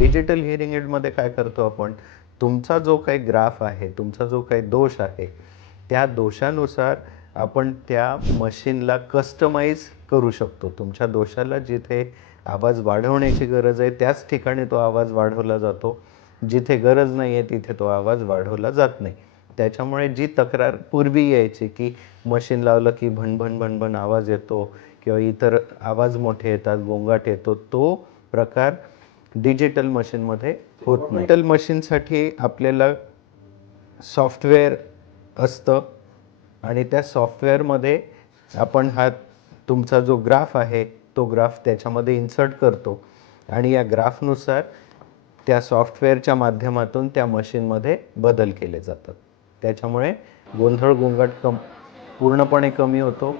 Digital hearing एडमध्ये काय करतो आपण, तुमचा जो काही ग्राफ आहे, तुमचा जो काही दोष आहे, त्या दोषानुसार आपण त्या मशीनला कस्टमाइज करू शकतो. तुमच्या दोषाला जिथे आवाज वाढवण्याची गरज आहे त्याच ठिकाणी तो आवाज वाढवला जातो, जिथे गरज नाही आहे तिथे तो आवाज वाढवला जात नाही. त्याच्यामुळे जी तक्रार पूर्वी यायची की मशीन लावलं की भणभण भणभण आवाज येतो किंवा इतर आवाज मोठे येतात, गोंगाट येतो, तो प्रकार डिजिटल मशीनमध्ये होत नाही. डिजिटल मशीनसाठी आपल्याला सॉफ्टवेअर असतं आणि त्या सॉफ्टवेअरमध्ये आपण हा तुमचा जो ग्राफ आहे तो ग्राफ त्याच्यामध्ये इन्सर्ट करतो आणि या ग्राफनुसार त्या सॉफ्टवेअरच्या माध्यमातून त्या मशीनमध्ये बदल केले जातात. त्याच्यामुळे गोंधळ गोंगाट पूर्णपणे कमी होतो.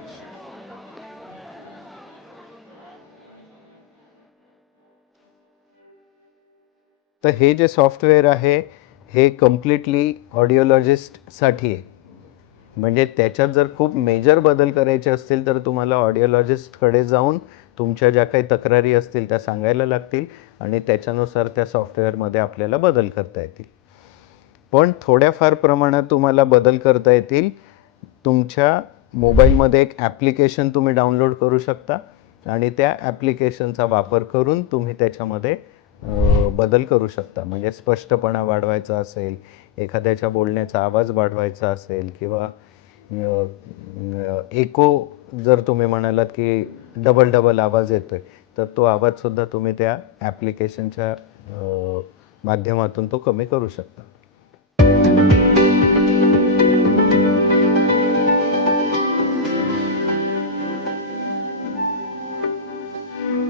तर हे जे सॉफ्टवेअर आहे हे कम्प्लिटली ऑडिओलॉजिस्टसाठी आहे. म्हणजे त्याच्यात जर खूप मेजर बदल करायचे असतील तर तुम्हाला ऑडिओलॉजिस्टकडे जाऊन तुमच्या ज्या काही तक्रारी असतील त्या सांगायला लागतील आणि त्याच्यानुसार त्या सॉफ्टवेअरमध्ये आपल्याला बदल करता येतील. पण थोड्याफार प्रमाणात तुम्हाला बदल करता येतील. तुमच्या मोबाईलमध्ये एक ॲप्लिकेशन तुम्ही डाउनलोड करू शकता आणि त्या ॲप्लिकेशनचा वापर करून तुम्ही त्याच्यामध्ये बदल करू शकता. म्हणजे स्पष्टपणा वाढवायचा असेल, एखाद्याच्या बोलण्याचा आवाज वाढवायचा असेल किंवा एको जर तुम्ही म्हणालात की डबल डबल आवाज येतोय तर तो आवाजसुद्धा तुम्ही त्या ॲप्लिकेशनच्या माध्यमातून तो कमी करू शकता.